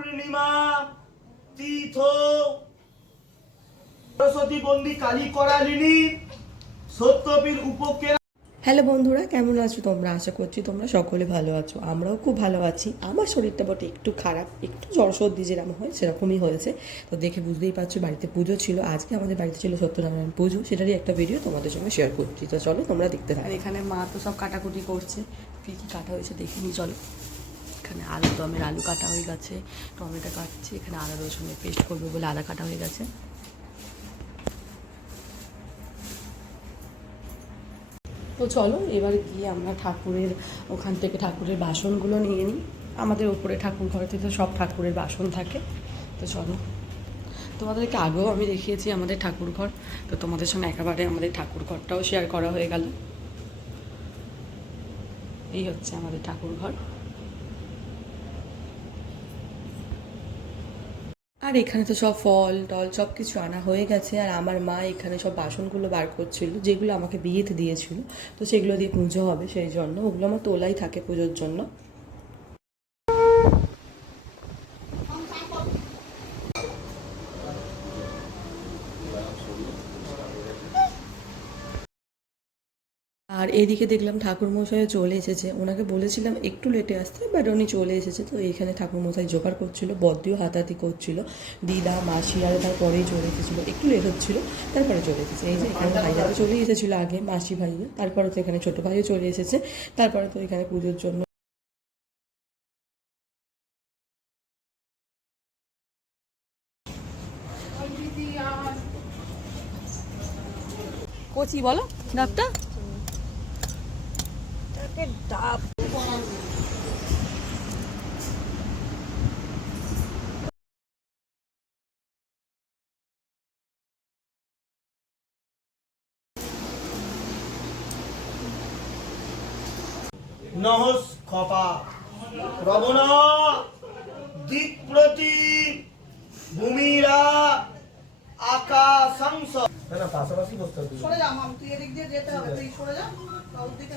পূর্ণিমা তীর্থ সরস্বতী বন্দি কালী করালিনী সত্যপীর উপকে হ্যালো বন্ধুরা কেমন আছো তোমরা? আশা করছি তোমরা সকলে ভালো আছো। আমরাও খুব ভালো আছি। আমার শরীরটা বটে একটু খারাপ একটু জ্বর সর্দি যেরকম হয় সেরকমই হয়েছে। তো দেখে বুঝতেই পারছ বাড়িতে পুজো ছিল। আজকে আমাদের বাড়িতে ছিল সত্যনারায়ণ পুজো। সেটারই একটা ভিডিও তোমাদের সঙ্গে শেয়ার করছি। তো চলো তোমরা দেখতে থাকো। এখানে মা তো সব কাটাকুটি করছে। কী কী কাটা হয়েছে দেখিনি চলো। এখানে আলু, দমের আলু কাটা হয়ে গেছে। টমেটো কাটছি, এখানে আদা, রসুনের পেস্ট করব বলে আদা কাটা হয়ে গেছে। তো চলো, এবার গিয়ে আমরা ঠাকুরের, ওখান থেকে ঠাকুরের বাসনগুলো নিয়ে নিই। আমাদের ওপরে ঠাকুর ঘরেতে তো সব ঠাকুরের বাসন থাকে। তো চলো। তোমাদেরকে আগেও আমি দেখিয়েছি আমাদের ঠাকুর ঘর। তো তোমাদের সঙ্গে একেবারে আমাদের ঠাকুর ঘরটাও শেয়ার করা হয়ে গেল। এই হচ্ছে আমাদের ঠাকুর ঘর। আর এখানে তো সব ফল, টল সব কিছু আনা হয়ে গেছে। আর আমার মা এখানে সব বাসনগুলো বার করছিল, যেগুলো আমাকে বিয়েতে দিয়েছিল। তো সেগুলো দিয়ে পুজো হবে, সেই জন্য। ওগুলো আমার তোলাই থাকে পুজোর জন্য। আর এদিকে দেখলাম ঠাকুরমশাইও চলে এসেছে। ওনাকে বলেছিলাম একটু লেটে আসতে বাট উনি চলে এসেছে। তো এইখানে ঠাকুরমশাই জোগাড় করছিল বদ্দিও হাতাহাতি করছিল। দিদা মাসি আর তারপরেই চলে এসেছিল। একটু লেট হচ্ছিল তারপরে চলে এসেছে। এই যে এখানে ভাইয়া তো চলে এসেছিল আগে মাসি ভাইয়া তারপরে তো এখানে ছোটো ভাইও চলে এসেছে। তারপরে তো এখানে পুজোর জন্য কচি বলো ডাবটা? ডাব। নহস খপা। রবণ দিক প্রতি ভূমিরা আকাশাংশ। না না পাশাপাশি করতে হবে। সরে যা মাম তুই এদিক দিয়ে যেতে হবে তুই সরে যা ওর দিকে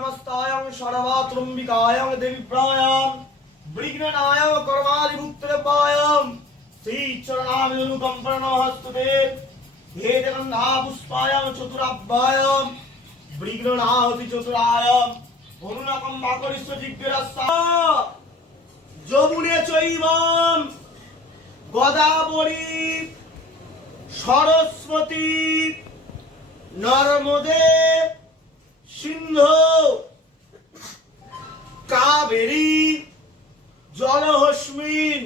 নমস্তায়ং সর্বাত্রম্বিকায়ং দেবীপ্রায়াং বিঘ্ননায়ং কর্মাদিভুক্তরপায়ং শ্রীচরণাভিনুকম্পন হস্তুতে হেদগন্ধা পুষ্পায়ং চতুরাভ্যায়ং বিঘ্ননাহতি চতুরায়ং যমুনে চৈবম, গদাবরী, সরস্বতী, নর্মদে সিন্ধু জলহস্মিন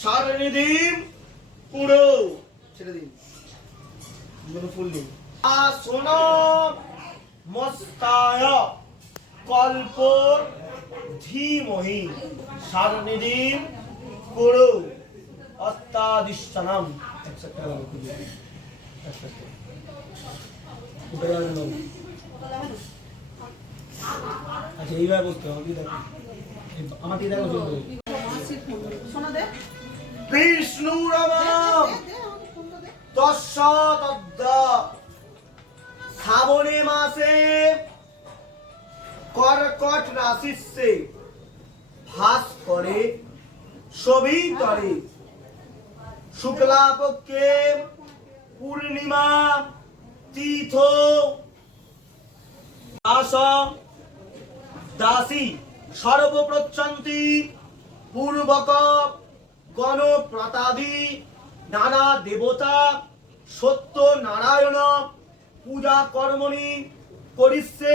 সারনিধিম পুরো। ছেড়ে দিন। ফুল দিন আসন মস্তায় কল্প ধীমহি সারনিধিম পুরো। আচ্ছা এইবার বলতে হবে। দিকে দেখো। বিষ্ণু রাম। দে দে আমার ফোনটা দে শ্রাবণে মাসে কর্কট রাশিসে ভাস করে সবিতরে শুক্লা পক্ষে পূর্ণিমা তীর্থ দাস দাসী সর্বপ্রচ্ছন্তি পূর্বক গণপ্রতাদি নানা দেবতা, সত্য নারায়ণ, পূজা কর্মণি করিচ্ছে।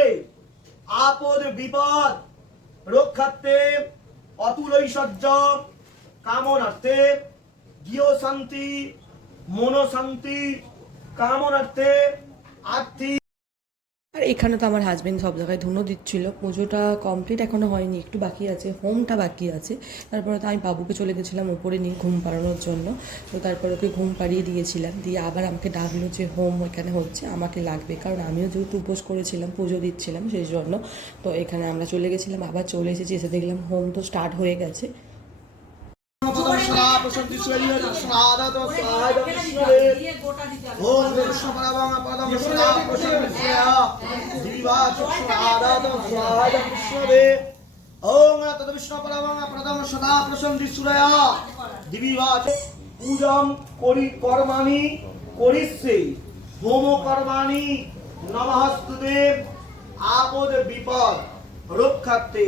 আপদ বিপদ, রক্ষার্থে অতুল ঐশ্বর্য কামনার্থে গৃহ শান্তি মনশান্তি, কামনার্থে, আর্থিক আর এখানে তো আমার হাজবেন্ড সব জায়গায় ধুনো দিচ্ছিল। পুজোটা কমপ্লিট এখনও হয়নি, একটু বাকি আছে, হোমটা বাকি আছে। তারপরে তো আমি বাবুকে চলে গেছিলাম উপরে নিয়ে ঘুম পাড়ানোর জন্য। তো তারপর ওকে ঘুম পাড়িয়ে দিয়েছিলাম, দিয়ে আবার আমাকে ডাকলো যে, হোম এখানে হচ্ছে, আমাকে লাগবে। কারণ আমিও যেহেতু উপোস করেছিলাম, পুজো দিচ্ছিলাম, সেই জন্য। তো এখানে আমরা চলে গেছিলাম, আবার চলে এসেছি, এসে দেখলাম হোম তো স্টার্ট হয়ে গেছে। ওম তদ বিষ্ণু পরমং পদম সদা প্রশান্তি শ্রেয়া দিবা পূজম করি কর্মাণি করিষ্যে হোম কর্মাণি নমস্তুতে আপদ বিপদ রক্ষার্থে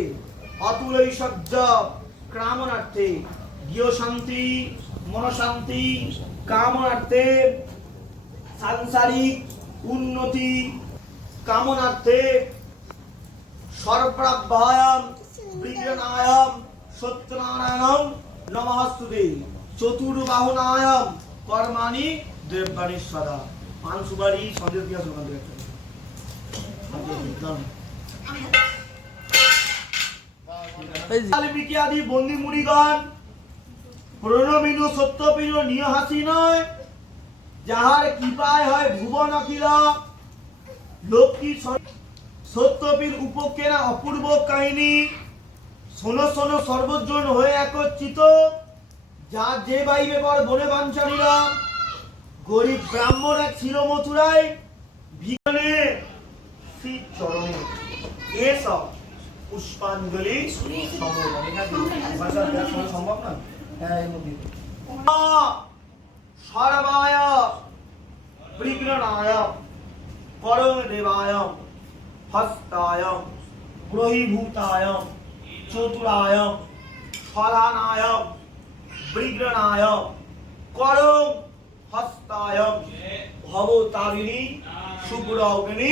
অতুলৈশ্বর্য কামনার্থে গৃহ শান্তি মনশান্তি কামনার্থে সাংসারিক উন্নতি কামনার্থে সর্বপ্রাভ্যায়াম বিজনায়াম সত্যনারায়ণম নমস্তুতে চতুর্বাহনায়াম কর্মাণি দেববাণী সদা। পান সুপারি সন্দেহ দিয়া সুগন্ধ বিকি আদি বন্দি মুড়িগণ প্রণবিনু সত্যপিনু নিয় হাসি নয়। যাহার কৃপায় হয় ভুবন অখিল। লক্ষ্মী সত্যপীর উপকেরা অপূর্ব কাহিনী। শোনো শোনো সর্বজন হয়ে একত্রিত। যার যে বাইবে পর বনে বাঞ্ছানীরা গরিব ব্রাহ্মণ এক ছিল মথুরায় ভিগনে শ্রী চরণে। এসব পুষ্পাঞ্জলি সম্ভব না? হ্যাঁ এর মধ্যে সর্বায় বিঘ্নায় পরম দেবায় হস্তায় গ্রহীভূতায় চতুরায় ফলানায় বিঘ্নায় করম হস্তায় ভবতারিণী শুভ্রগ্নি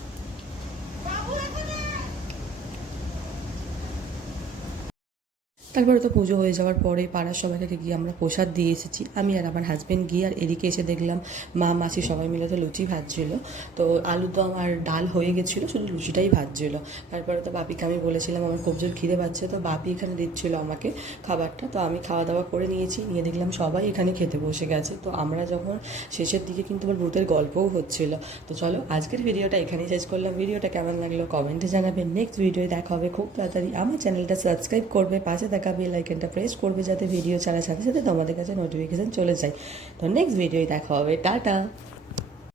তারপরে তো পুজো হয়ে যাওয়ার পরে পাড়ার সবাইকে গিয়ে আমরা প্রসাদ দিয়ে এসেছি। আমি আর আমার হাজব্যান্ড গিয়ে আর এদিকে এসে দেখলাম মা, মাসি সবাই মিলে তো লুচি ভাজছিল। তো আলু তো আমার ডাল হয়ে গেছিল, শুধু লুচিটাই ভাজছিল। তারপরে তো বাপিকে আমি বলেছিলাম, আমার খুব জোর খিদে পাচ্ছে। তো বাপি এখানে দিচ্ছিল আমাকে খাবারটা। তো আমি খাওয়া দাওয়া করে নিয়েছি, নিয়ে দেখলাম সবাই এখানে খেতে বসে গেছে। তো আমরা যখন শেষের দিকে কিন্তু আবার ভূতের গল্পও হচ্ছিল। তো চলো আজকের ভিডিওটা এখানেই শেষ করলাম। ভিডিওটা কেমন লাগল কমেন্টে জানাবেন। নেক্সট ভিডিও দেখা হবে খুব তাড়াতাড়ি। আমার চ্যানেলটা সাবস্ক্রাইব করবে, পাশে থাকা বেল আইকনটা প্রেস করবে যাতে ভিডিও ছাড়ার সাথে সাথে তোমাদের কাছে নোটিফিকেশান চলে যায়। তো নেক্সট ভিডিওই দেখা হবে। টাটা!